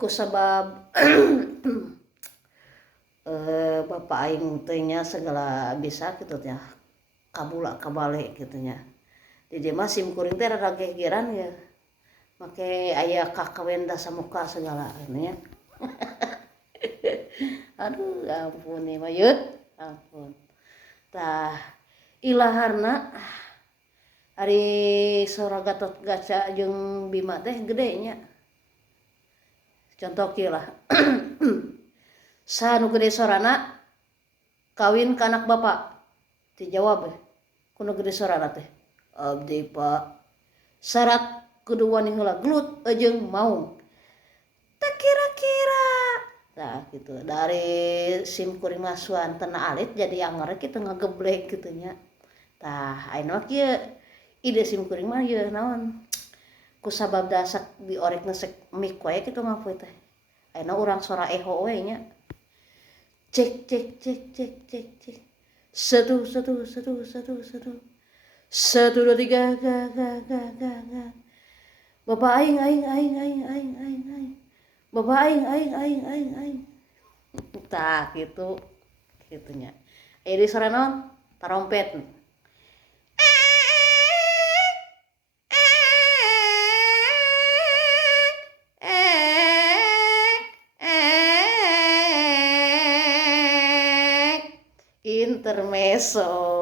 ku sabab bapak aing teh nya segala bisa kitu nya kabula kabalik kitu nya. Di dieu mah sim kuring teh rada gegeran ya. Make aya kakawenda samuka segala nya. Aduh ampun nih mah yeut, ampun. Tah ilaharna ari sora Gatot Kaca jeung Bima teh gede nya. Contoh kieu lah. Saha nu gede sorana kawin ka anak bapak. Dijawab kuno gede sorana teh. Abdi Pak. Syarat kudu wani heula gelut jeung maung. Tak kira-kira. Nah gitu. Dari sim kuring masuan tena alit jadi anger kitu ngageblek kitu nya. Tah ayeuna kieu ide sim kuring mah ieu naon? Ku sabab dasak diorekna sek mik wae kitu ngapoe teh. Ayeuna urang sora eho we nya. Cek cek cek cek cek cek. Satu satu satu satu satu. 1 2 3 ga. Bapak aing. Bapak aing. Tah gitu gitunya. Di sore naon? Tarompet. Intermezzo.